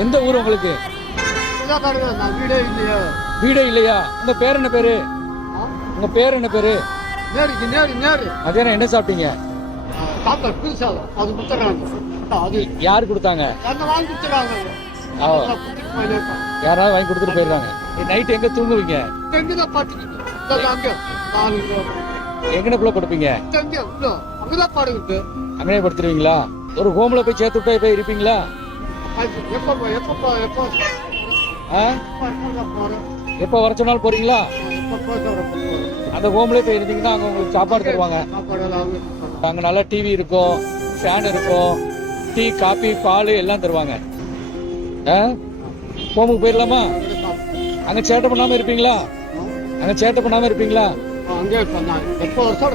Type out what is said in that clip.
எந்த ஊர் உங்களுக்கு? வீடே இல்லையா? வீடே இல்லையா? உங்க பேர் என்ன பேரு? உங்க பேர் என்ன பேரு? மதியானம் என்ன சாப்பிட்டீங்க? யாரு கொடுத்தாங்க? யாராவது வாங்கி கொடுத்துட்டு போயிருக்காங்க. நைட் எங்க தூங்குவீங்க? எங்கனக்குள்ள படுப்பீங்க? அங்கனே படுத்துருவீங்களா? ஒரு ஹோம்ல போய் சேர்த்து விட்டா போய் இருப்பீங்களா? எப்ப வர சொன்னாலும் போறீங்களா? அந்த ஹோம்ல போய் இருந்தீங்கன்னா அங்க உங்களுக்கு சாப்பாடு தருவாங்க. அங்க நல்லா டிவி இருக்கும், ஃபேன் இருக்கும், டீ காபி பால் எல்லாம் தருவாங்க. ஹோமுக்கு போயிடலாமா? அங்க சேட்டை பண்ணாம இருப்பீங்களா? அங்க சேட்டை பண்ணாம இருப்பீங்களா? அங்கே 8 வருஷம்